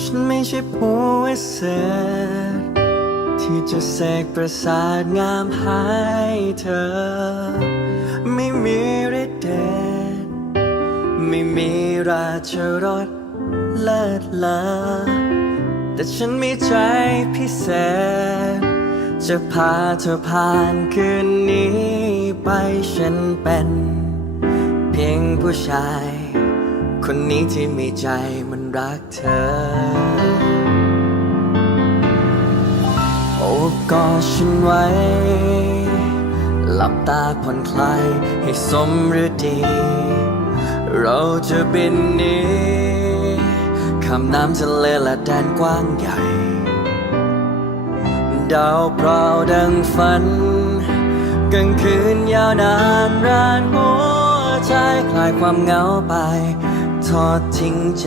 ฉันไม่ใช่ผู้วิเศษที่จะเสกประสาทงามให้เธอ ไม่มีฤทธิ์เดชไม่มีราชรสเลิศลอแต่ฉันมีใจพิเศษ จะพาเธอผ่านคืนนี้ไปฉันเป็น เพียงผู้ชาย คนนี้ที่มีใจมันรักเธอ โอบกอดฉันไว้ หลับตาผ่อนคลายให้สมฤดี เราจะบินนี้ข้ามน้ำทะเลและแดนกว้างใหญ่ ดาวเปล่าดังฝันกลางคืนยาวนานรานหัวใจคลายความเหงาไป ทอดทิ้งใจ